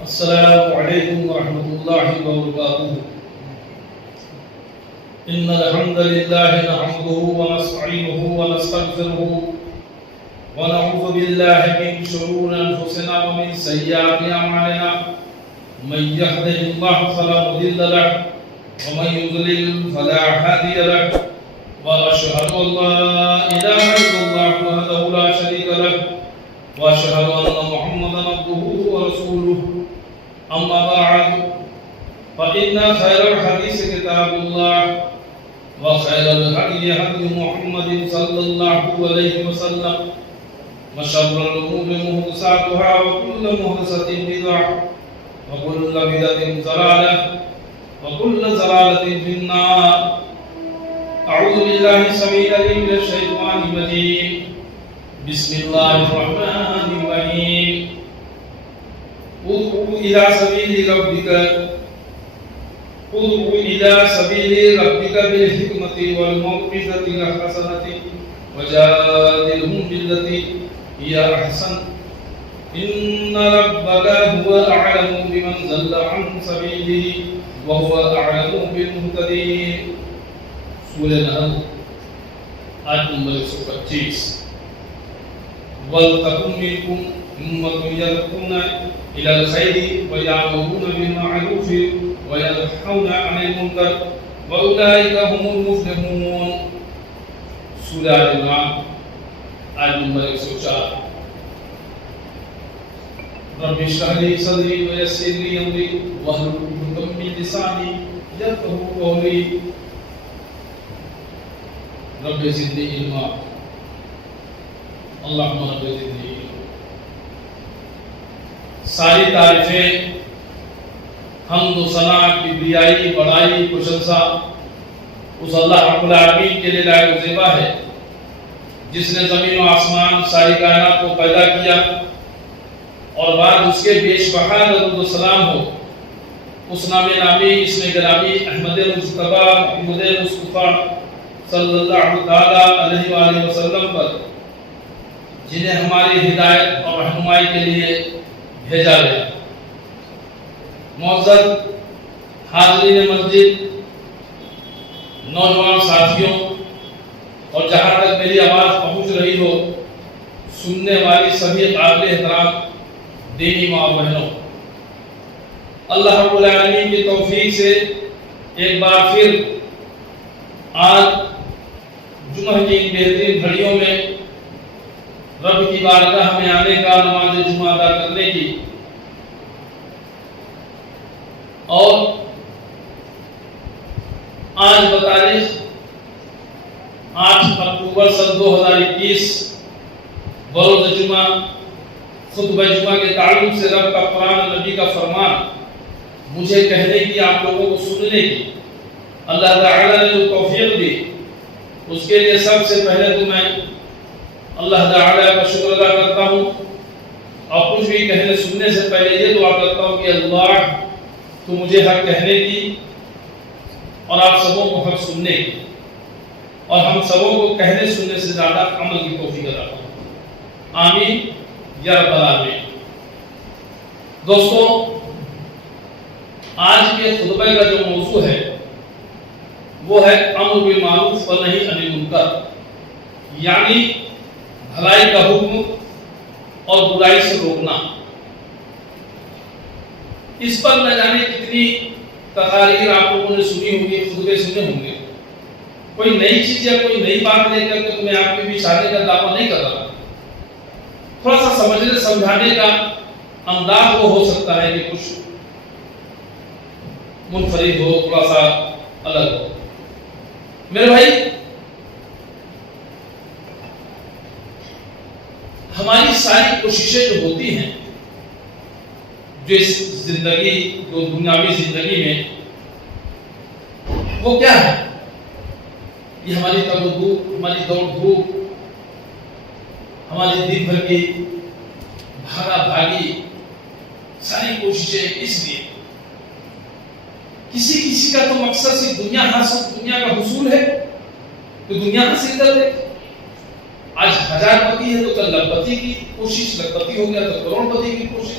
السلام عليكم ورحمة الله وبركاته. إن الحمد لله نحمده ونستعينه ونستغفره ونعوذ بالله من شرور أنفسنا ومن سيئات أعمالنا. من يهده الله فلا مضل له ومن يضلل فلا هادي له. وأشهد أن لا إله إلا الله وحده لا شريك له وأشهد أن محمدا عبده ورسوله. أما بعد فإن خير الحديث كتاب الله وخير الهدي هدي محمد صلى الله عليه وسلم وشر الأمور محدثاتها وكل محدثة بدعة وكل بدعة ضلالة وكل ضلالة في النار. أعوذ بالله السميع العليم من الشيطان الرجيم. بسم الله الرحمن الرحيم. ادعو إلى سبيل ربك بالحكمة والموعظة الحسنة وجادلهم بالتي هي أحسن إن ربك هو أعلم بمن ضل عن سبيله وهو أعلم بالمهتدين. سورہ نحل آیت نمبر 125. وَلْتَكُن مِّنكُمْ أُمَّةٌ يَدْعُونَ إِلَى الْخَيْرِ وَيَأْمُرُونَ بِالْمَعْرُوفِ وَيَنْهَوْنَ عَنِ الْمُنكَرِ وَأُولَٰئِكَ هُمُ الْمُفْلِحُونَ. سورہ آل عمران آیت نمبر 104. رب اشرح لي صدري ويسر لي أمري واحلل عقدة من لساني يفقهوا قولي. رب زدنی علما. اللہم رب زدنی علما. ساری تعریفیں حمد و ثنا کبریائی بڑائی پرشنسا اس اللہ رب العالمین کے لیے لائق و زیبا ہے جس نے زمین و آسمان ساری کائنات کو پیدا کیا اور بعد اس کے بیش بہا درود و سلام ہو اس نام نامی اسم گرامی احمد مصطفیٰ محمد مصطفیٰ صلی اللہ علیہ وآلہ وسلم پر جنہیں ہماری ہدایت اور رہنمائی کے لیے بھیجا گیا. معزز حاضرین مسجد، نوجوان ساتھیوں اور جہاں تک میری آواز پہنچ رہی ہو سننے والی سبھی قابل احترام دینی ماں و بہنوں، اللہ رب العالمین کی توفیق سے ایک بار پھر آج جمعہ کی ان بہترین گھڑیوں میں رب کی بارگاہ میں آنے کا، نماز جمعہ ادا کرنے کی اور آج بتاریخ 8 اکتوبر سن 2021 بروز جمعہ خطبہ جمعہ کے تعلق سے رب کا قرآن نبی کا فرمان مجھے کہنے کی، آپ لوگوں کو سننے کی اللہ تعالی نے جو توفیق دی اس کے لیے سب سے پہلے تو میں اللہ تعالی کا شکر ادا کرتا ہوں اور کچھ بھی کہنے سننے سے پہلے یہ دعا کرتا ہوں کہ اللہ تو مجھے حق کہنے کی اور آپ سبوں کو حق سننے کی اور ہم سبوں کو کہنے سننے سے زیادہ عمل کی توفیق عطا فرما. آمین یا رب العالمین. دوستو، آج کے خطبہ کا جو موضوع ہے وہ ہے امر بالمعروف و نہی عن المنکر، یعنی بھلائی کا حکم اور برائی سے روکنا. اس پر نہ جانے کتنی تقاریر آپ لوگوں نے سنی ہوگی، خطبے سنے ہوں گے. کوئی نئی چیز یا کوئی نئی بات لے کر کے تمہیں آپ کے بیچ آنے کا دعویٰ نہیں کر رہا. تھوڑا سا سمجھنے سمجھانے کا انداز وہ ہو سکتا ہے کہ کچھ منفرد ہو، تھوڑا سا الگ ہو. میرے بھائی، ہماری ساری کوششیں جو ہوتی ہیں جو اس زندگی، جو دنیاوی زندگی میں، وہ کیا ہے؟ یہ ہماری تگ و دو، ہماری دوڑ دھوپ، ہماری دن بھر کی بھاگا بھاگی، ساری کوششیں اس لیے کسی کا تو مقصد صرف دنیا کا حصول ہے تو دنیا حاصل کر لے. آج 1000 پتی ہے تو کل لکھپتی کی کوشش، لکھپتی ہو گیا تو کروڑ پتی کی کوشش.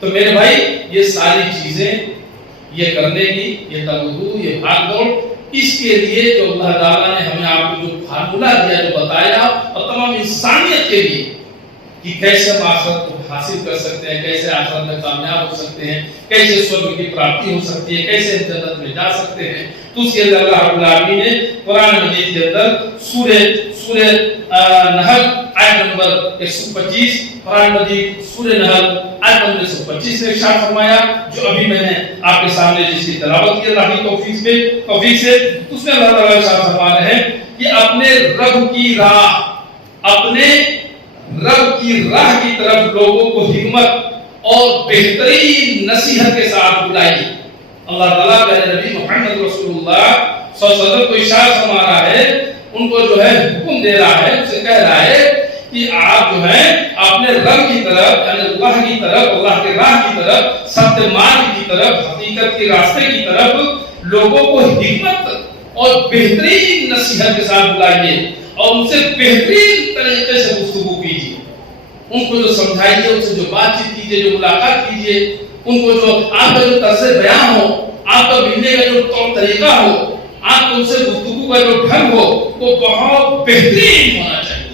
تو میرے بھائی یہ ساری چیزیں یہ کرنے کی، یہ توجہ، یہ بھاگ دوڑ، اس کے لیے جو اللہ تعالیٰ نے ہمیں آپ کو جو فارمولا دیا، جو بتایا، اور تمام انسانیت کے لیے کہ کیسے ہم آخرت کو حاصل کر سکتے ہیں، کیسے آخرت میں کامیاب ہو سکتے ہیں، کیسے سورگ کی پراپتی ہو سکتی ہے، کیسے ہم جنت میں جا سکتے ہیں، تو اس کے اندر اللہ رب العالمین نے قرآن مجید کے اندر سورہ نحل آیت نمبر 125، قرآن مجید سورہ نحل آیت نمبر 125 سے ارشاد فرمایا، جو ابھی میں نے آپ کے سامنے جس کی تلاوت کی اللہ کی توفیق سے، اس میں اللہ تعالیٰ ارشاد فرما رہے ہیں کہ اپنے رب کی راہ کی طرف لوگوں کو حکمت اور بہترین نصیحت کے ساتھ بلائیے۔ اللہ تعالیٰ پہلے نبی محمد رسول اللہ صلی اللہ علیہ وسلم کو ارشاد فرما رہا ہے، ان کو جو ہے حکم دے رہا ہے، اسے کہہ رہا ہے کہ آپ جو ہیں اپنے رب کی طرف، یعنی اللہ کی طرف، اللہ کے راہ کی طرف، سچ مارگ کی طرف، حقیقت کے راستے کی طرف لوگوں کو حکمت اور بہترین نصیحت کے ساتھ بلائیے اور ان سے بہترین طریقے سے گفتگو کیجیے، ان کو جو سمجھائیے، ان سے جو بات چیت کیجیے، جو ملاقات کیجیے، ان کو جو آپ کا جو طرز بیان ہو، آپ کا ملنے کا جو طور طریقہ ہو، آپ کو ان سے گفتگو کا جو ڈھنگ ہو، وہ بہت بہترین ہونا چاہیے۔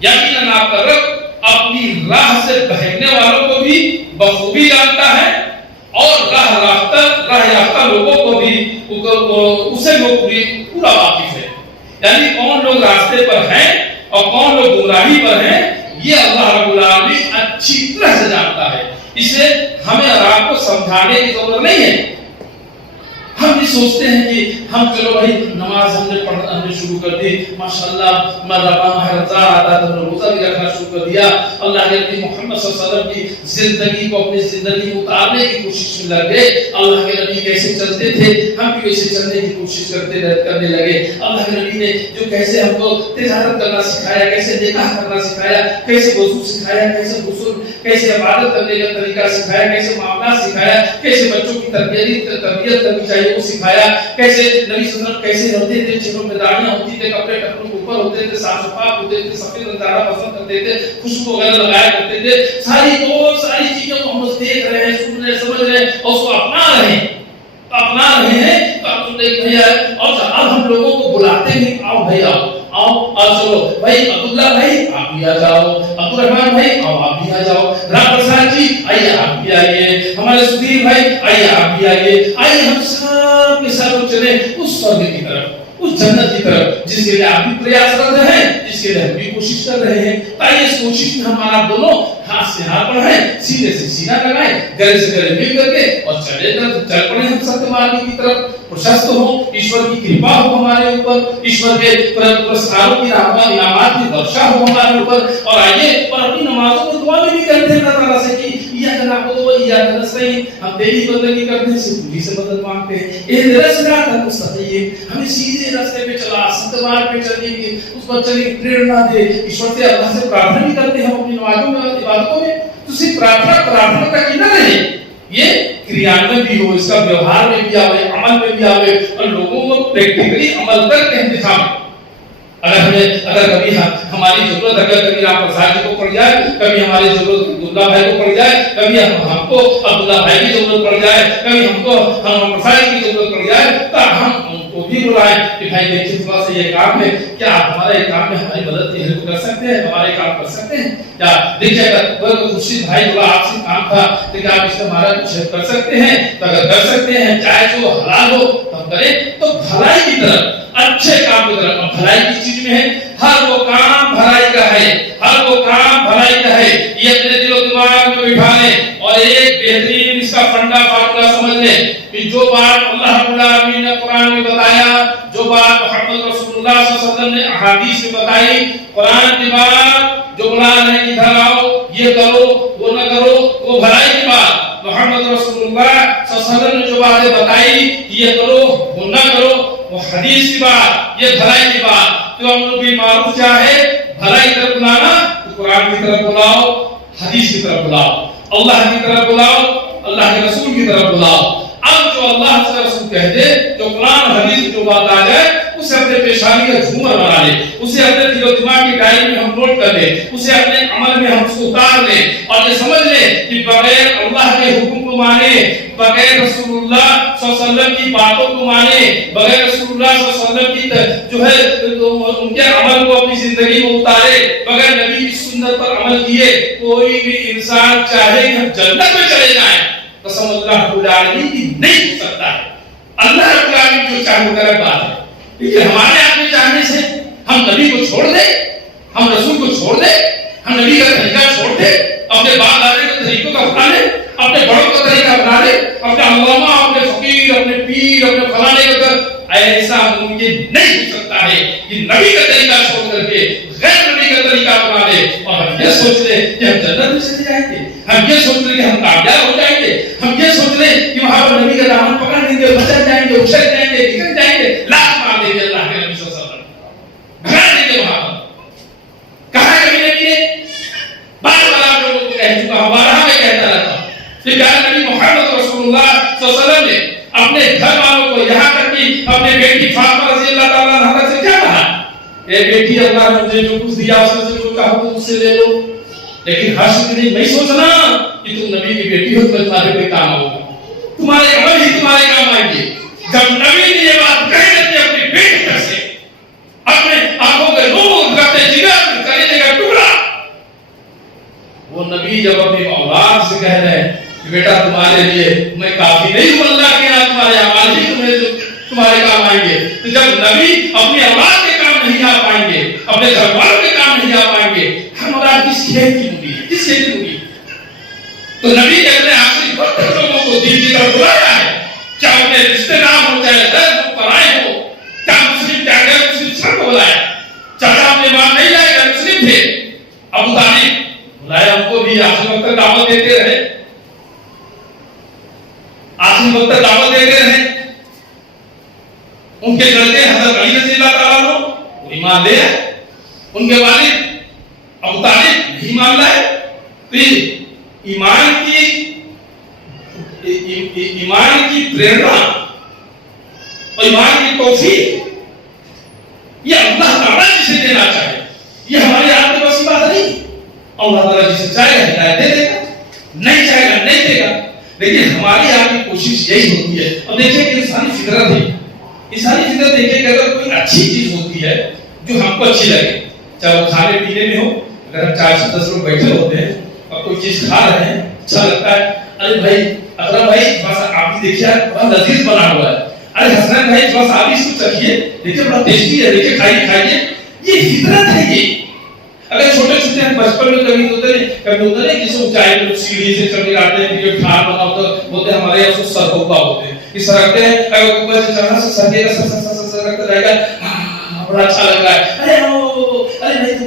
یقیناً آپ کا رب اپنی راہ سے بہکنے والوں کو بھی بخوبی جانتا ہے اور راہ یافتہ لوگوں کو بھی اسے پورا واقف ہے، یعنی کون لوگ راستے پر ہیں اور کون لوگ گمراہی پر ہیں، یہ اللہ رب العالمین اچھی طرح سے جانتا ہے۔ اسے ہمیں اور آپ کو سمجھانے کی ضرورت نہیں ہے۔ ہم بھی سوچتے ہیں کہ ہم چلو بھائی نماز ہم نے پڑھنا ہم نے شروع کر دی، ماشاءاللہ ماہ رمضان آتا ہے تو ہم نے روزہ بھی رکھنا شروع کر دیا، اللہ کے نبی محمد صلی اللہ علیہ وسلم کی زندگی کو اپنی زندگی میں اتارنے کی کوشش میں لگ گئے، اللہ کے نبی کیسے چلتے تھے ہم بھی ویسے چلنے کی کوشش کرنے لگے، اللہ کے نبی نے جو کیسے ہم کو تجارت کرنا سکھایا، کیسے نکاح کرنا سکھایا، کیسے وضو سکھایا، کیسے غسل، کیسے عبادت کرنے کا طریقہ سکھایا، کیسے معاملات سکھایا، کیسے بچوں کی تربیت کرنی چاہیے وہ سکھایا، کیسے نبی صلی اللہ علیہ وسلم کیسے رہتے تھے، چہروں میں داڑیاں ہوتی تھے، کپڑے ٹخنوں کے اوپر ہوتے تھے، صاف صفائی ہوتے تھے، سفید رنگ زیادہ پسند کرتے تھے، خوشبو وغیرہ لگایا کرتے تھے، ساری چیزوں کو ہم دیکھ رہے ہیں، سن رہے ہیں، سمجھ رہے ہیں اور اس کو اپنا رہے ہیں تو آپ دیکھ رہے ہیں۔ اور اب ہم لوگوں کو بلاتے ہیں، آؤ بھائی آؤ چلو بھائی عبداللہ بھائی آپ بھی آ جاؤ، عبد الرحمان بھائی آؤ آپ بھی آ جاؤ، رام پرساد جی آئیے آپ بھی آئیے، ہمارے سدھیر بھائی آئیے آپ بھی آئیے ہم سب کے ساتھ چلے اس سورگ کی طرف، اس جنت کی طرف جس کے لیے آپ بھی پریاس کر رہے ہیں، جس کے لیے ہم بھی کوشش کر رہے ہیں۔ تاکہ اس کوشش میں ہمارا دونوں ہاتھ سے ہاتھ بڑھائیں، سینے سے سینہ لگائیں، گلے سے گلے مل کر کے اور چل پڑے ہم ستیہ مارگ کی طرف، پرشست ہو، ایشور کی کرپا ہو ہمارے اوپر، ایشور کے پرسکاروں کی انعامات کی بخشا ہو ہمارے اوپر، اور آئیے اور اپنی نمازوں میں دعا بھی کرتے ہیں اللہ تعالیٰ سے کہ ایاک نعبد و ایاک نستعین، ہم تیری بندگی کرتے ہیں، صرف تجھی سے مدد مانگتے ہیں، اہدنا الصراط المستقیم، ہمیں سیدھے راستے پہ چلا، ستیہ مارگ پہ چلنے کی، اس پر چلنے کی پریرنا دے۔ ایشور سے اللہ سے پرارتھنا بھی کرتے ہیں ہم اپنی نمازوں میں اور عبادتوں میں، تو صرف پرارتھنا تک ہی نہ رہے، یہ کریانوی بھی ہو، اس کا ویوہار میں بھی آوے، عمل میں بھی آوے اور لوگوں کو پریکٹیکلی عمل کر کے دکھاوے۔ اگر کبھی ہماری ضرورت کبھی رام پرساد جی کو پڑ جائے، کبھی ہماری ضرورت عبداللہ بھائی کو پڑ جائے، کبھی ہم کو عبداللہ بھائی کی ضرورت پڑ جائے، کبھی ہم کو رام پرساد کی ضرورت پڑ جائے، تو ہم ان کو بھی بلائیں کہ بھائی دیکھیے تھوڑا سا یہ کام ہے، کیا آپ ہمارے کام میں ہماری مدد کی ہیلپ کر سکتے ہیں، ہمارے کام کر سکتے ہیں کیا؟ دیکھیے اگر خورشید بھائی تھوڑا آپ سے کام تھا کہ آپ اس میں ہمارا کچھ ہیلپ کر سکتے ہیں، تو اگر کر سکتے ہیں چاہے جو حلال ہو تو ہم کریں، تو بھلائی کی طرف، اچھے کام کی طرف۔ اب بھلائی کس چیز میں ہے؟ ہر وہ کام بھلائی کا ہے، ہر وہ کام بھلائی کا ہے، یہ اپنے دل و دماغ میں بٹھا لیں اور ایک بہترین اس کا فنڈا فارمولا سمجھ لیں کہ جو بات اللہ رب العالمین نے قرآن میں بتایا، جو بات محمد رسول اللہ صلی اللہ علیہ وسلم نے احادیث میں بتائی، قرآن کی بات جو قرآن ہے ادھر آؤ، یہ کرو، وہ نہ کرو، وہ بھلائی کی بات۔ محمد رسول اللہ صلی اللہ علیہ وسلم نے جو باتیں بتائی، یہ کرو، وہ نہ کرو، وہ حدیث کی بات، یہ بھلائی کی بات۔ تو امر بالمعروف کیا ہے؟ بھلائی کی طرف بلانا، تو قرآن کی طرف بلاؤ، حدیث کی طرف بلاؤ، اللہ کی طرف بلاؤ، اللہ کے رسول کی طرف بلاؤ۔ اب جو اللہ سے رسول کہہ دے، جو قرآن حدیث جو بات آ جائے، اس اسے اپنے پیشانی کا جھومر بنا لیں، اسے اپنے دل و دماغ کی ڈائری میں ہم نوٹ کر لیں، اسے اپنے عمل میں ہم اس کو اتار لیں اور یہ سمجھ لیں کہ بغیر اللہ کے حکم کو مانے، بغیر رسول اللہ صلی اللہ علیہ وسلم کی باتوں کو مانے، بغیر رسول اللہ صلی اللہ علیہ وسلم کی جو ہے ان کے عمل کو اپنی زندگی میں اتارے، بغیر نبی کی سنت پر عمل کیے، کوئی بھی انسان چاہے کہ ہم جنت میں چلے جائیں، قسم اللہ رب العالمین کی نہیں ہو سکتا ہے۔ اللہ رب العالمین جو چاہے وہ غلط بات ہے، لیکن ہمارے اپنے چاہنے سے ہم نبی کو چھوڑ دیں، ہم رسول کو چھوڑ دیں، ہم نبی کا طریقہ چھوڑ دیں، اپنے باپ دادے کے طریقوں کا اپنا لیں، اپنے بڑوں کا طریقہ اپنا لیں، اپنے علماء، اپنے فقیر، اپنے پیر، اپنے فلانے کا، ایسا ممکن نہیں ہو سکتا ہے کہ نبی کا طریقہ چھوڑ کر کے غیر نبی کا طریقہ اپنا لے اور ہم یہ سوچ لیں کہ ہم جنت میں چلے جائیں گے، ہم یہ سوچ لیں کہ ہم کامیاب ہو جائیں گے، ہم یہ سوچ لیں کہ وہاں پر نبی کا دامن پکڑ لیں گے، بچت جائیں گے، اچھل جائیں گے، نکل جائیں گے، لاکھ مار دیں گے اللہ کے نبی صلی اللہ علیہ وسلم، بھگا دیں گے وہاں پر۔ کہا کبھی نبی نے بار بار آپ لوگوں کو کہہ چکا، ہمارا میں کہتا رہتا ہوں کہ پیارے نبی محمد رسول اللہ صلی اللہ علیہ وسلم نے اپنے گھر والوں کو یہاں تک کہ اپنے بیٹی فاطمہ رضی اللہ تعالیٰ عنہا سے کیا کہا، اے بیٹی اللہ نے مجھے جو کچھ دیا اس میں سے جو کہا تم مجھ سے لے لو، لیکن ہر شخص نے نہیں سوچنا کہ تم نبی کی بیٹی ہو تو تمہارے کوئی کام ہوگا، تمہارے عمل ہی تمہارے کام آئیں گے۔ جب نبی نے یہ بات کہی تھی اپنی بیٹی پر سے، اپنے آنکھوں کے نور، اپنے جگر، کلیجے کا ٹکڑا، وہ نبی جب اپنی اولاد سے کہہ رہے ہیں کہ بیٹا تمہارے لیے میں کافی نہیں ہوں، اللہ کے یہاں تمہارے اعمال ہی تمہارے کام آئیں گے، تو جب نبی اپنی اولاد کے کام نہیں آ پائیں گے، اپنے گھر والوں کے کام نہیں آ پائیں گے، ہم اولاد کس کھیت کی ہوگی، کس کھیت کی ہوگی؟ تو نبی نے اپنے آخری وقت لوگوں کو دین کی طرف بلایا ہے، چاہے اپنے رشتے دار ہو، چاہے غیر ہو، پرائے ہو، کیا مسلم کیا غیر مسلم سب کو بلایا، چاہے آپ نے ایمان نہیں لائے غیر مسلم تھے، ابو طالب بلایا، ان کو بھی آخری وقت تک دعوت دیتے رہے، آخری وقت تک دعوت دیتے رہے، ان کے لڑکے حضرت علی رضی اللہ تعالیٰ عنہ وہ ایمان لے آئے، ان کے والد ابو طالب ایمان لائے، تو ایمان کی پریرنا اور ایمان کی توفیق یہ اللہ تعالیٰ جسے دینا چاہے، یہ ہمارے آپ کے بس کی بات نہیں، اللہ تعالیٰ جسے چاہے گا ہدایت دے دے گا، نہیں چاہے گا نہیں دے گا، لیکن ہماری آپ کی کوشش یہی ہوتی ہے۔ اب دیکھیں کہ انسانی فطرت ہے، انسانی فطرت دیکھیں کہ اگر کوئی اچھی چیز ہوتی ہے جو ہم کو اچھی لگے، چاہے وہ کھانے پینے میں ہو، اگر ہم 4 سے 10 لوگ بیٹھے ہوتے ہیں اور کوئی چیز کھا رہے ہیں اچھا لگتا ہے، ارے بھائی اکرم بھائی تھوڑا سا آپ بھی دیکھیے بہت لذیذ بنا ہوا ہے، ارے حسنین بھائی تھوڑا سا آپ اس کو چکھیے دیکھیے بڑا ٹیسٹی ہے، دیکھیے کھائیے، یہ فطرت ہے۔ یہ اگر چھوٹے چھوٹے ہم بچپن میں کبھی ہوتے ہیں جسے اونچائی میں سیڑھی سے چڑھ کے آتے ہیں، جو ٹھار بنا ہوتے ہیں ہمارے یہاں سر ہوتا ہوتے ہیں، اس طرح رکھتے ہیں، اگر اوپر سے چڑھنا سے سر دیگا سر رکھتا جائے گا، بڑا اچھا لگ رہا ہے، ارے نہیں تم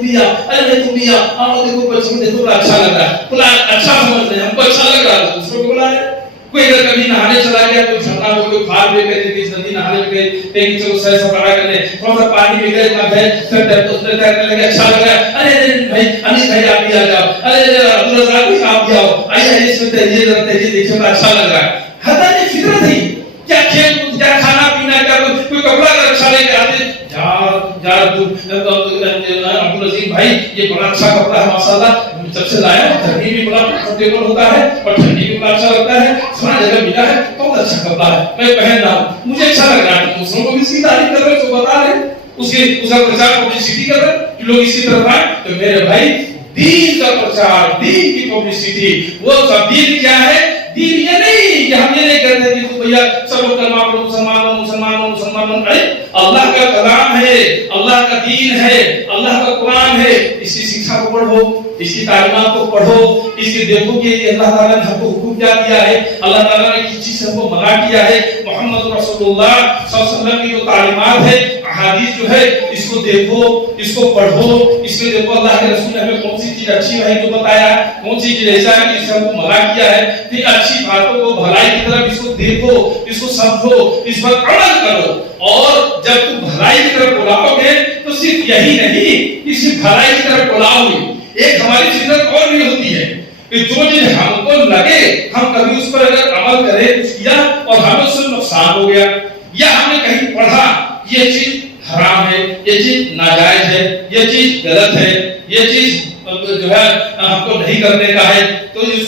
بھی آؤ دیکھو بچوں دیکھو بڑا اچھا لگ رہا ہے، بڑا اچھا سمجھ رہے ہیں، ہم کو اچھا لگ رہا ہے، دوسروں کو بلا رہے ہیں۔ کوئی اگر کبھی نہانے چلا گیا تو جھرنا ہو، کوئی کھار بھی کرے کہ اس ندی نہانے گئے کہ چلو سیر سپاٹا کرنے، تھوڑا سا پانی بھی گئے اتنا بھائی پھر تیرنے لگے، اچھا لگ رہا ہے، ارے بھائی انیس بھائی آپ بھی آ جاؤ، ارے عبدالرزاق بھی آپ بھی آؤ، آئیے اس میں تیریے ذرا تیریے دیکھیے بڑا اچھا لگ رہا ہے۔ حضرت یہ فطرت ہے، کیا کھیل کود، کیا کھانا پینا، کیا کوئی کپڑا اگر اچھا لے کے آتے عبدالعزیز بھائی یہ بڑا اچھا کپڑا ہے ماشاءاللہ، جب سے لایا گرمی بھی بڑا کمفرٹیبل ہوتا ہے اور ٹھنڈی بھی بڑا اچھا لگتا ہے، سارا جگہ ملا ہے، بہت اچھا کپڑا ہے، میں پہن رہا ہوں، مجھے اچھا لگ رہا ہے، دوسروں کو بھی اس کی تعریف کر رہے تو بتا رہے، اس کا پرچار پبلسٹی کر رہے کہ لوگ اس کی طرف آئیں، تو میرے بھائی دین کا پرچار، دین کی پبلسٹی، وہ سب دین کیا ہے؟ دین یہ نہیں کہ ہم یہ نہیں کہتے کہ تو بھیا سب لوگ کلمہ پڑھو، مسلمان، ارے اللہ کا کلام ہے، اللہ کا دین ہے، اللہ کا قرآن ہے، اس کی شکشا کو پڑھو، اس کی تعلیمات کو پڑھو، اس کے دیکھو کہ اللہ تعالیٰ نے ہم کو حکم کیا دیا ہے، اللہ تعالیٰ نے کس چیز سے ہم کو منع کیا ہے، محمد رسول اللہ صلی اللہ علیہ وسلم کی جو تعلیمات ہے، احادیث جو ہے، اس کو دیکھو، اس کو پڑھو، اس میں دیکھو اللہ کے رسول نے ہمیں کون سی چیز اچھی ہے جو بتایا، کون سی چیز ایسا ہے جس سے ہم کو منع کیا ہے، کہ اچھی باتوں کو، بھلائی کی طرف اس کو دیکھو، اس کو سمجھو، اس پر عمل کرو، اور جب تم بھلائی کی طرف بلاؤ گے تو صرف یہی نہیں کہ صرف بھلائی کی طرف بلاؤ گے، ایک ہماری فطرت اور بھی ہوتی ہے کہ جو چیز ہم کو لگے ہم کبھی اس پر اگر عمل کریں کچھ کیا اور ہمیں اس سے نقصان ہو گیا، یا ہم نے کہیں پڑھا یہ چیز حرام ہے, یہ چیز ناجائز ہے, یہ چیز غلط ہے, یہ چیز جو ہے ہم کو نہیں کرنے کا ہے, تو اس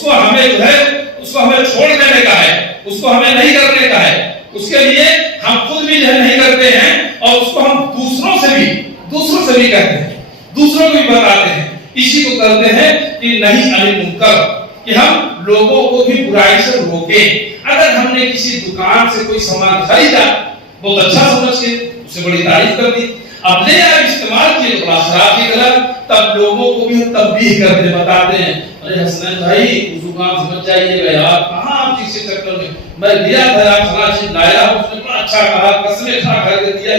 کو ہمیں جو ہے اس کو ہمیں چھوڑ دینے کا ہے, اس کو ہمیں نہیں کرنے کا ہے. اس کے لیے ہم خود بھی نہیں کرتے ہیں اور اس کو ہم دوسروں سے بھی کہتے ہیں, دوسروں کو بھی بتاتے ہیں. اسی کو کرتے ہیں کہ نہیں علی منکر, کہ ہم لوگوں کو بھی برائی سے روکیں. اگر ہم نے کسی دکان سے کوئی سامان خریدا, بہت اچھا سمجھ کے اسے بڑی تعریف کر دی, اب لے آئے استعمال کیے تو خراب کی غلط, تب لوگوں کو بھی ہم تنبیہ کرتے بتاتے ہیں, ارے حسنین بھائی زبان سمجھ جائیے گا یار, کہاں آپ چیز سے چکر میں لیا تھا آپ فلاں چیز لایا, اس نے بڑا اچھا کہا, قسمیں کھا کر کے دیا,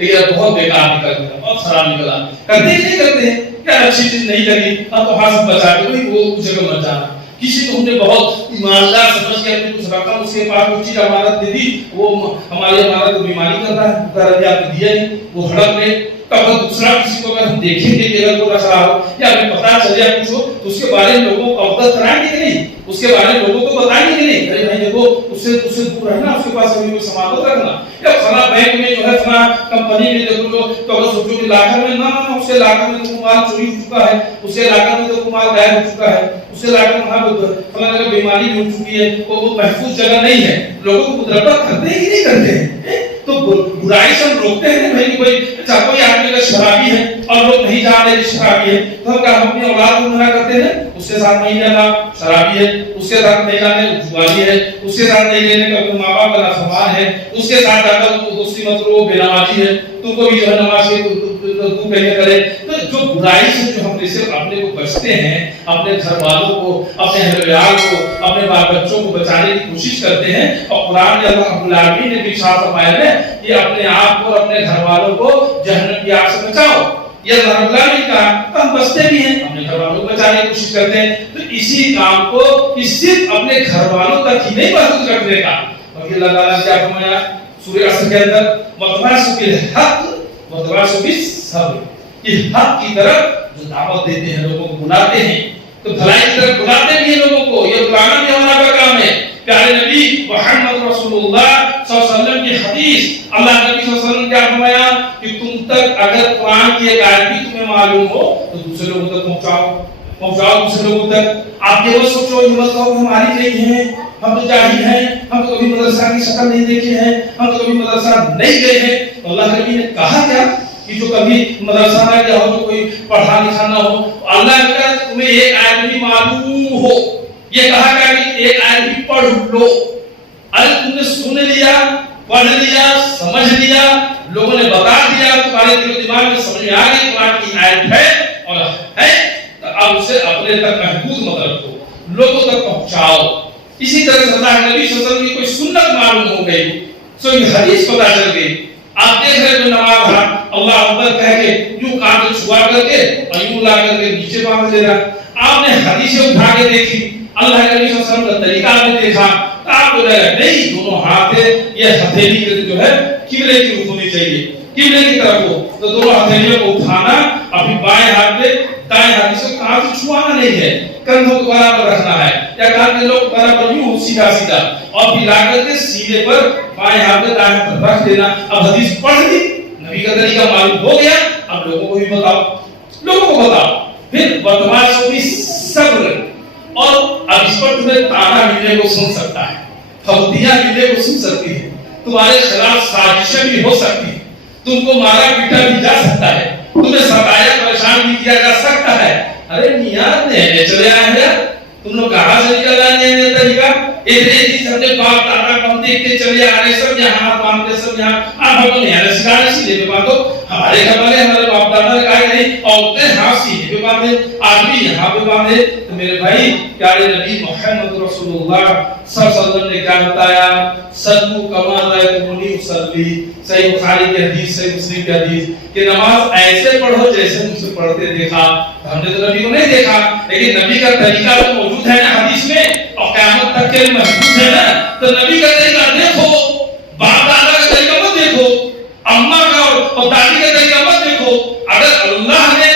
یہ بہت بیکار نکل گیا, بہت خراب نکلا. کرتے ہی نہیں کرتے ہیں کیا, اچھی چیز نہیں لگی اب تو ہاتھ بچا کے بھائی وہ جگہ مت جانا. کسی کو ہم نے بہت ایماندار سمجھ کے اپنے کچھ رقم اس کے پاس کچھ چیز امانت دے دی, وہ ہماری امانت کو بیماری کر رہا ہے, کہہ رہا آپ نے دیا نہیں, وہ ہڑپ لے. کب دوسرا کسی کو اگر ہم دیکھیں گے کہ اگر وہ رکھ رہا ہو یا ہمیں پتا چل جائے کچھ ہو تو اس کے بارے میں لوگوں کو اوگت کرائیں گے کہ نہیں, اس کے بارے میں لوگوں کو بتائیں گے کہ نہیں, ارے بھائی دیکھو اس سے دور رہنا, اس کے پاس کوئی سامان مت رکھنا, یا فلاں بینک میں جو ہے فلاں کمپنی میں دیکھو تو اگر سوچو کہ لاکھ میں نہ اس کے علاقے میں تو مال چوری ہو چکا ہے, اس کے علاقے میں تو مال غائب ہو چکا ہے, اس کے علاقے میں وہاں فلاں جگہ بیماری ہو چکی ہے, وہ محفوظ جگہ نہیں ہے, لوگوں کو مدربت کرتے ہی نہیں کرتے ہیں. تو برائی سے ہم روکتے ہیں بھائی کہ بھائی اچھا کوئی آدمی اگر شرابی ہے اور لوگ نہیں جان رہے کہ شرابی ہے, تو ہم کیا اپنی اولاد کو منع کرتے ہیں اس کے ساتھ نہیں جانا, شرابی ہے, اس کے ساتھ نہیں جانے جواری ہے, اس کے ساتھ نہیں لینے کا ماں باپ کا نافرمان ہے, اس کے ساتھ جا کر دوستی مت کرو بے نمازی ہے, تم کو بھی جو ہے نماز کے تو کہنے کرے. تو جو برائی سے جو ہم صرف اپنے کو بچتے ہیں, اپنے گھر والوں کو, اپنے اہل عیال کو, اپنے بال بچوں کو بچانے کی کوشش کرتے ہیں. اور قرآن میں اللہ رب العالمین نے بھی ارشاد فرمایا ہے کہ اپنے آپ کو اور اپنے گھر والوں کو جہنم کی آگ سے بچاؤ. یہ اللہ رب العالمین کا ہم بچتے بھی ہیں, اپنے گھر والوں کو بچانے کی کوشش کرتے ہیں. تو اسی کام کو صرف اپنے گھر والوں تک ہی نہیں محدود رکھنے کا, بلکہ اللہ تعالیٰ نے کیا فرمایا سورہ عصر کے اندر, وَتَوَاصَوْا بِالْحَقِّ وَتَوَاصَوْا بِالصَّبْرِ, کہ حق کی طرف جو دعوت دیتے ہیں, لوگوں کو بلاتے ہیں, تو بھلائی کی طرف بلاتے بھی ہیں لوگوں کو. یہ بلانا بھی ہمارا کام ہے. پیارے نبی محمد رسول اللہ صلی اللہ علیہ وسلم کی حدیث, اللہ نبی صلی اللہ علیہ وسلم نے کیا فرمایا کہ تم تک اگر قرآن کی ایک آیت بھی تمہیں معلوم ہو تو دوسرے لوگوں تک پہنچاؤ دوسرے لوگوں تک. آپ یہ مت سوچو, یہ مت کہو کہ ہماری نہیں ہے, ہم تو جاہل ہیں, ہم تو کبھی مدرسہ کی شکل نہیں دیکھے ہیں, ہم تو کبھی مدرسہ نہیں گئے ہیں. تو اللہ نبی نے کہا کیا کہ جو کبھی مدرسہ نہ گیا ہو, جو کوئی پڑھا لکھا نہ ہو, اللہ نے تمہیں ایک آیت بھی معلوم ہو, یہ کہا کہ ایک آیت بھی پڑھ لو. ارے تم نے سن لیا, پڑھ لیا, سمجھ لیا, لوگوں نے بتا دیا, تمہارے دل و دماغ میں سمجھ میں آ گئی قرآن کی آیت ہے اور ہے, تو اب اسے اپنے تک محدود مت رکھو, لوگوں تک پہنچاؤ. اسی طرح سے اللہ نبی صلی اللہ علیہ وسلم کی کوئی سنت معلوم ہو گئی, کوئی حدیث پتہ چل گئی, آپ دیکھ رہے جو نماز ہے اللہ اکبر کہہ کے یوں کان کو چھوا کر کے اور یوں لا کر کے نیچے باندھ دے رہا, آپ نے حدیثیں اٹھا کے دیکھی, اللہ کے نبی صلی اللہ علیہ وسلم کا طریقہ آپ نے دیکھا, تو آپ کو لگا نہیں دونوں ہاتھ یہ ہتھیلی کے جو ہے قبلے کی رخ ہونی چاہیے, قبلے کی طرف ہو, تو دونوں ہتھیلیوں کو اٹھانا, اپنی بائیں ہاتھ میں دائیں ہاتھ سے کہاں سے چھوانا نہیں ہے, کندھوں کو برابر رکھنا ہے, یا کان کے لوگ برابر یوں سیدھا سیدھا, اور پھر لا کر کے سیدھے پر بائیں ہاتھ میں دائیں ہاتھ رکھ دینا. اب حدیث پڑھ لی, نبی کا طریقہ معلوم ہو گیا, اب لوگوں کو بھی بتاؤ, لوگوں کو بتاؤ. پھر وَتَوَاصَوْا بِالصَّبْرِ, اور اب اس پر تمہیں تانا ملنے کو سن سکتا ہے, پھبتیاں ملنے کو سن سکتی ہے, تمہارے خلاف سازشیں بھی ہو سکتی ہے, تم کو مارا پیٹا بھی جا سکتا ہے, تمہیں ستایا پریشان بھی کیا جا سکتا ہے. ارے میاں نئے چلے آئے ہیں, تم لوگ کہاں سے نکل آئے ہیں طریقہ, ایک چیز ہم نے باپ دادا کو ہم دیکھتے چلے آ رہے, سب یہاں باندھتے, سب یہاں, اب ہم نے یہاں سکھانے سیدھے پہ باندھو, ہمارے گھر والے ہمارے باپ دادا نے کہا نہیں عورتیں ہاں سیدھے پہ باندھے, آدمی یہاں پہ باندھے. تو میرے بھائی پیارے نبی محمد رسول اللہ صلی اللہ علیہ وسلم نے کیا بتایا, صلو کما رأیتمونی اصلی, صحیح بخاری کی حدیث, صحیح مسلم کی حدیث, کہ نماز ایسے پڑھو جیسے مجھے پڑھتے دیکھا. ہم نے تو نبی کو نہیں دیکھا, لیکن نبی کا طریقہ تو موجود ہے نا حدیث میں, اور قیامت تک کے لیے محفوظ ہے نا. تو نبی کا طریقہ دیکھو, باپ دادا کا طریقہ مت دیکھو, اماں کا اور دادی کا طریقہ مت دیکھو. اگر اللہ نے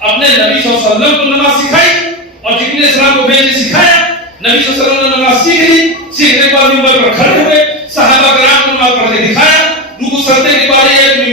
اپنے نبی صلی اللہ علیہ وسلم کو نماز سکھائی اور جبریل السلام کو بھیج سکھایا, نبی صلی اللہ علیہ وسلم نے نماز سیکھ لی, سیکھنے کے بعد منبر پر کھڑے ہوئے, صحابہ کرام کو نماز پڑھ کے دکھایا, رکوع سجدے کے بعد یہ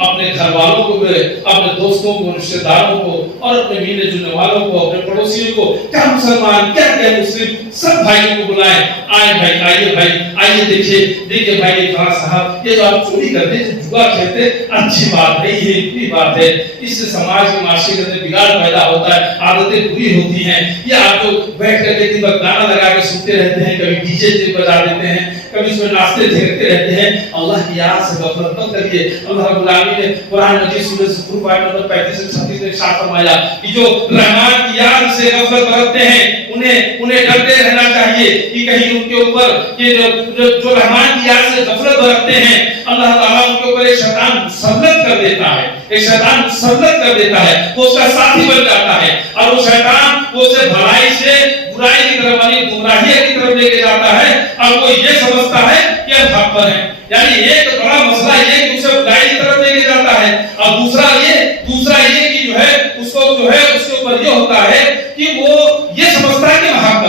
اپنے گھر والوں کو بھی، اپنے دوستوں کو، رشتہ داروں کو اور اپنے ملنے جلنے والوں کو، اپنے پڑوسیوں کو، کیا مسلمان کیا مسلم سب بھائیوں کو بلائیں، آئے بھائی آئیے دیکھیے بھائی خان صاحب یہ جو آپ چوری کرتے ہیں، جوا کھیلتے، اچھی بات نہیں ہے، اتنی بات ہے، اس سے سماج کی معاشرت میں بگاڑ پیدا ہوتا ہے، عادتیں بری ہوتی ہیں۔ یہ آپ جو بیٹھ کر کے گانا لگا کے سنتے رہتے ہیں، کبھی ڈی جے بجا دیتے ہیں، کبھی اس میں ناچتے جھگڑتے رہتے ہیں، اللہ کی یاد سے غفلت مت کریے۔ اللہ رب العالمین نے قرآن مجید سورہ زخرف آیت نمبر 35 سے 36 میں ارشاد فرمایا کہ جو رحمان کی یاد سے غفلت برتتے ہیں انہیں ڈرتے رہنا چاہیے کہ کہیں ان کے اوپر جو رحمان کی یاد سے غفلت برتتے ہیں، اللہ تعالیٰ ان کے اوپر ایک شیطان مسلط کر دیتا ہے، وہ اس کا ساتھی بن جاتا ہے، اور وہ شیطان وہ اسے بھلائی سے برائی کی طرف یعنی گمراہی کی طرف لے کے جاتا ہے، اور وہ یہ سمجھتا ہے کہ ہم حق پر ہیں۔ یعنی ایک بڑا مسئلہ یہ کہ اسے برائی کی طرف لے کے جاتا ہے، اور دوسرا یہ کہ جو ہے اس کے اوپر یہ ہوتا ہے کہ وہ یہ سمجھتا ہے کہ ہم حق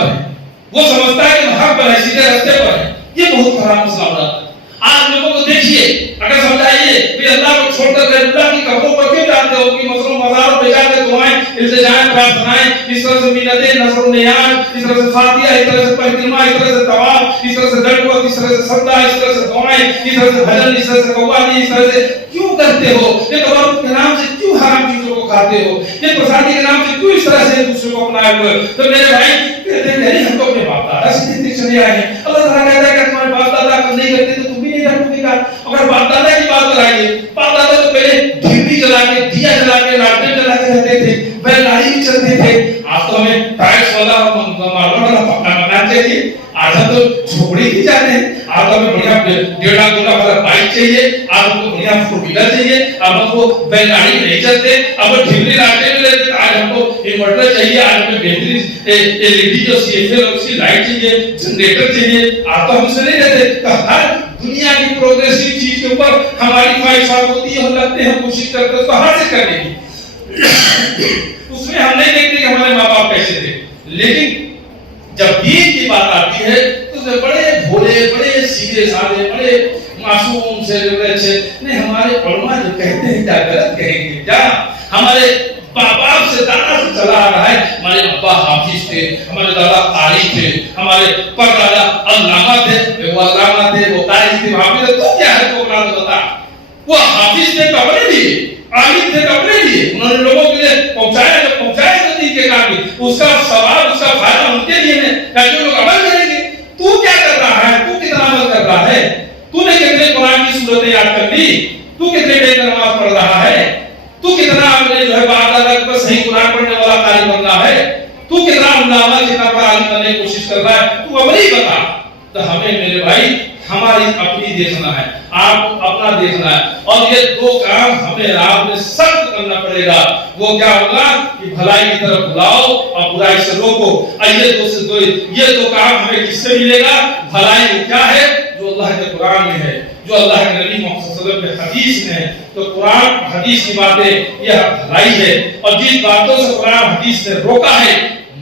پر ہیں، سیدھے راستے پر ہے۔ یہ بہت بڑا مسئلہ ہو رہا ہے۔ آج لوگوں کو دیکھیے، اگر سمجھائیے کہ اللہ کو چھوڑ کر اللہ کی قبروں پر کیوں جاتے ہو، کہ مزاروں مزاروں پہ جا کے دعائیں التجائیں پرارتھنائیں، اس طرح سے منتیں، نظر و نیاز، اس طرح سے فاتحہ، اس طرح سے پرکرما، اس طرح سے طواف، اس طرح سے دنڈوت، اس طرح سے سجدہ، اس طرح سے دعائیں، اس طرح سے بھجن، اس طرح سے قوالی، اس طرح سے کیوں کرتے ہو؟ یہ تبرک کے نام سے کیوں حرام چیزوں کو کھاتے ہو؟ یہ پرسادی کے نام سے کیوں اس طرح سے دوسروں کو اپنائے ہوئے؟ تو میرے بھائی کہتے ہیں نہیں، ہم تو اپنے باپ دادا سے سیکھتے چلے آئے ہیں۔ اللہ تعالیٰ کہتا ہے کہ تمہارے باپ دادا نہیں کرتے تو تم بھی نہیں کرو گے۔ اگر باپ دادا کی بات کرائیے، باپ دادا تو پہلے ڈھیبری جلا کے، دیا جلا کے، لالٹین جلا کے رہتے تھے، بیل گاڑی بھی چلتے تھے۔ آج تو ہمیں ٹائلس والا ماربل والا پکا مکان چاہیے، آج ہم تو جھوپڑی ہی جاتے ہیں۔ آج ہمیں بڑھیا 1.5 لاکھ والا بائک چاہیے، آج ہم کو بڑھیا 4 ویلر چاہیے، اب ہم کو بیل گاڑی نہیں چلتے، اب ڈھیبری لالٹین میں رہتے، آج ہم کو انورٹر چاہیے، آج ہمیں بہترین LED اور CFL اور اس کی لائٹ چاہیے، جنریٹر چاہیے۔ آج تو ہم سے نہیں رہتے۔ ہر دنیا کی پروگریسو چیز کے اوپر ہماری خواہشات ہوتی ہے، ہم لگتے ہیں، کوشش کرتے ہیں اس کو حاصل کرنے کی۔ اس میں ہم نہیں دیکھتے کہ ہمارے ماں باپ کیسے تھے، لیکن جب دین کی بات آتی ہے تو اس میں بڑے بھولے، بڑے سیدھے سادے، بڑے معصوم سے اچھے نہیں۔ ہمارے علماء جو کہتے ہیں کیا غلط کہیں گے؟ کیا ہمارے باپ سے دادا سے چلا آ رہا ہے؟ ہمارے ابا حافظ تھے، ہمارے دادا قاری تھے، ہمارے پردادا علامہ تھے، وہ علامہ تھے، وہ قاری تھے، حافظ تھے، تو کیا ہے تو قرآن بتا۔ وہ حافظ تھے تو اپنے لیے، عالم تھے تو اپنے لیے، انہوں نے لوگوں کے لیے پہنچایا تو دین کے کام بھی، اس کا ثواب، اس کا فائدہ ان کے لیے ہے تاکہ لوگ عمل کریں گے۔ تو کیا کر رہا ہے؟ تو کتنا عمل کر رہا ہے؟ تو نے کتنے قرآن کی سورتیں یاد کر لی؟ تو کتنے ٹائم نماز پڑھ رہا ہے؟ تو کتنا اپنے جو ہے باپ دادا کے پاس صحیح قرآن پڑھنے والا قاری بن رہا ہے؟ تو کتنا علامہ کتنا بڑا عالم بننے کی کوشش کر رہا ہے؟ تو عملی بتا۔ تو ہمیں میرے بھائی ہماری اپنی دیکھنا ہے، آپ کو اپنا دیکھنا ہے، اور یہ 2 کام ہمیں آپ نے سخت کرنا پڑے گا۔ وہ کیا ہوگا کہ بھلائی کی طرف بلاؤ اور برائی سے روکو۔ یہ 2 کام ہمیں کس سے ملے گا؟ بھلائی وہ کیا ہے؟ جو اللہ کے قرآن میں ہے، جو اللہ کے نبی محمد صلی اللہ علیہ وسلم کے حدیث میں ہے۔ تو قرآن حدیث کی باتیں یہ بھلائی ہے، اور جن باتوں سے قرآن حدیث نے روکا ہے،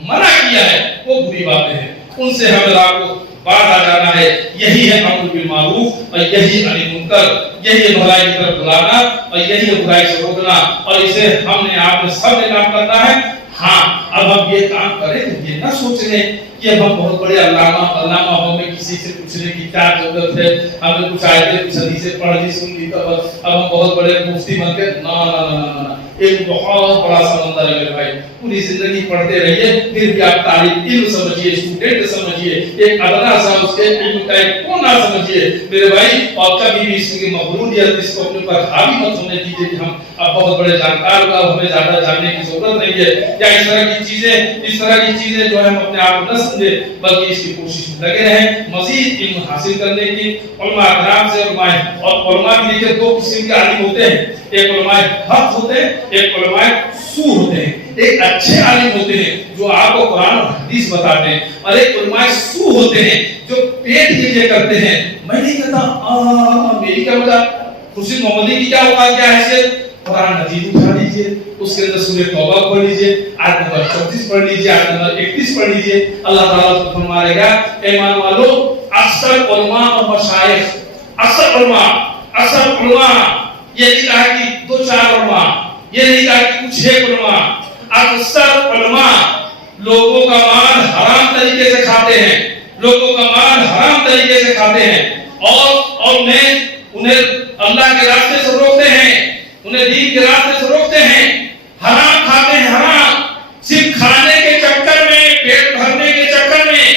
منع کیا ہے، وہ بری باتیں ہیں، ان سے ہمیں آپ کو باز آ جانا ہے۔ یہی ہے امر بالمعروف اور یہی عن المنکر، یہی ہے بھلائی کی طرف بلانا اور یہی ہے برائی سے روکنا، اور اسے ہم نے آپ نے سب نے کام کرنا ہے۔ ہاں اب ہم یہ کام کریں تو یہ نہ سوچ لیں کہ اب ہم بہت بڑے علامہ ہوں، میں کسی سے پوچھنے کی کیا ضرورت ہے، ہم نے کچھ آیتیں کچھ حدیثیں پڑھ لی سن لی تو اب ہم بہت بڑے مفتی بن کے نہ ایک بہت بڑا سمندر ہے میرے بھائی۔ پوری زندگی پڑھتے رہیے، پھر بھی آپ طالب علم سمجھیے، اسٹوڈنٹ سمجھیے، ایک ادنا سا اس کے علم کا ایک کونا سمجھیے میرے بھائی، اور کبھی بھی اس کی مغروریت اس کو اپنے اوپر حاوی مت ہونے دیجیے کہ ہم اب بہت بڑے جانکار ہوگا، ہمیں زیادہ جاننے کی ضرورت نہیں ہے، یا اس طرح کی چیزیں جو ہے ہم اپنے آپ کو نہ سمجھے، بلکہ اس کی کوشش میں لگے رہیں مزید علم حاصل کرنے کی۔ علماء کرام سے اور علماء بھی دیکھیں 2 قسم کے عالم ہوتے ہیں، ایک علماء حق ہوتے ہیں، ایک علماء سو ہوتے ہیں۔ ایک اچھے عالم ہوتے ہیں جو آپ کو قرآن اور حدیث بتاتے ہیں، اور ایک علماء سو ہوتے ہیں جو پیٹ کے لیے کرتے ہیں۔ میں نہیں کہتا میری کیا مطلب خورشید محمدی کی کیا ہوگا، کیا حیثیت؟ قرآن مجید اٹھا لیجئے، اس کے اندر سورہ توبہ پڑھ لیجئے، آیت نمبر 34 پڑھ لیجئے، آیت نمبر 31 پڑھ لیجئے۔ اللہ تعالیٰ اس کو فرمائے گا ایمان والو، اکثر علماء اور مشائخ، اکثر علماء یہ نہیں کہا کہ دو چار علماء، یہ نہیں کہا کہ کچھ ایک علماء، اکثر علماء لوگوں کا مال حرام طریقے سے کھاتے ہیں، لوگوں کا مال حرام طریقے سے کھاتے ہیں، اور انہیں اللہ کے راستے سے روکتے ہیں، انہیں دین کے راستے سے روکتے ہیں، حرام کھاتے ہیں، حرام صرف کھانے کے چکر میں، پیٹ بھرنے کے چکر میں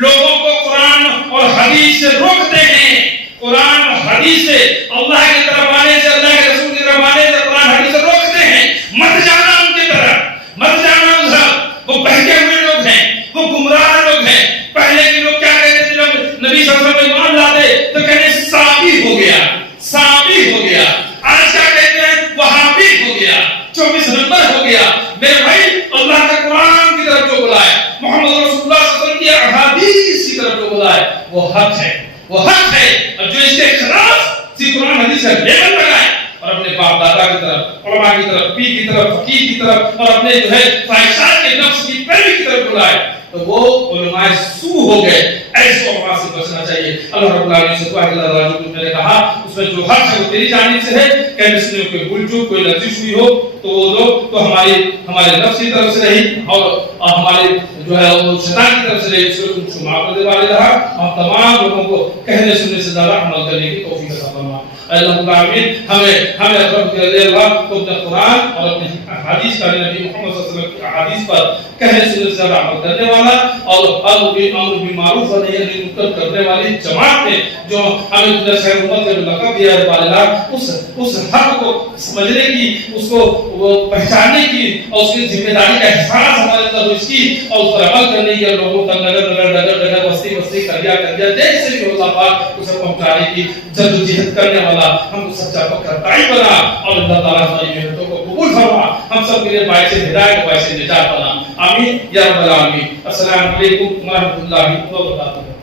لوگوں کو قرآن اور حدیث سے روکتے ہیں، قرآن اور حدیث سے، اللہ کی طرف آنے سے، اللہ کے رسول کی طرف آنے سے، قرآن حدیث سے روکتے ہیں۔ مت جانا ان کی طرف، مت جانا ادھر، وہ بہکے ہوئے لوگ ہیں، وہ گمراہ لوگ ہیں۔ پہلے کے لوگ کیا کہتے تھے جب نبی صلی اللہ علیہ وسلم ایمان لاتے تو کہتے صحابی ہو گیا، صحابی ہو گیا۔ آج کیا کہتے ہیں؟ وہابی ہو گیا، 24 نمبر ہو گیا۔ میرے بھائی، اللہ کے قرآن کی طرف جو بلائے، محمد رسول اللہ صلی اللہ علیہ وسلم کی احادیث کی طرف جو بلائے، وہ حق ہے، وہ حق ہے۔ اور جو اس کے خلاف قرآن حدیث کا لیبل لگائے اور اپنے باپ دادا کی طرف، علماء کی طرف، پیر کی طرف، فقیر کی طرف اور اپنے جو ہے خواہشات کے نفس کی پیروی کی طرف بلائے، تو وہ علماء سو ہو گئے۔ ایسے علماء سے بچنا چاہیے۔ اللہ رب العالمین سے دعا ہے کہ اللہ تعالیٰ جو میں نے کہا اس میں جو حق ہے وہ تیری جانب سے ہے، کہ اس میں کوئی بھول چوک، کوئی لغزش ہوئی ہو تو وہ لوگ تو ہمارے نفس کی طرف سے رہی اور ہمارے جو ہے وہ شیطان کی طرف سے رہی، اس کو تم معاف کرنے والے رہا۔ ہم تمام لوگوں کو کہنے سننے سے زیادہ عمل کرنے کی توفیق عطا فرما۔ اللہ العالمین ہمیں رب کے اللہ کو اپنے قرآن اور اپنے حدیث کا، نبی محمد صلی اللہ علیہ وسلم کی احادیث پر کہنے سننے سے زیادہ عمل کرنے والا اور امر بالمعروف و نہی عن المنکر کرنے والی جماعت میں جو ہمیں خیر امت کا لقب دیا ہے اللہ، اس حق کو سمجھنے کی، اس کو پہچاننے کی اور اس کی ذمہ داری کا احساس ہمارے اندر اس کی اور اس پر عمل کرنے کی، اور لوگوں تک نگر بستی کریا جیسے بھی اللہ پاک اسے پہنچانے کی جدوجہد کرنے والا ہم کو سچا پکا داعی بنا، اور اللہ تعالیٰ ہماری محنتوں کو قبول فرما، ہم سب کے لیے باعث ہدایت، باعث نجات بنا۔ آمین یا رب العالمین۔ السلام علیکم ورحمۃ اللہ وبرکاتہ۔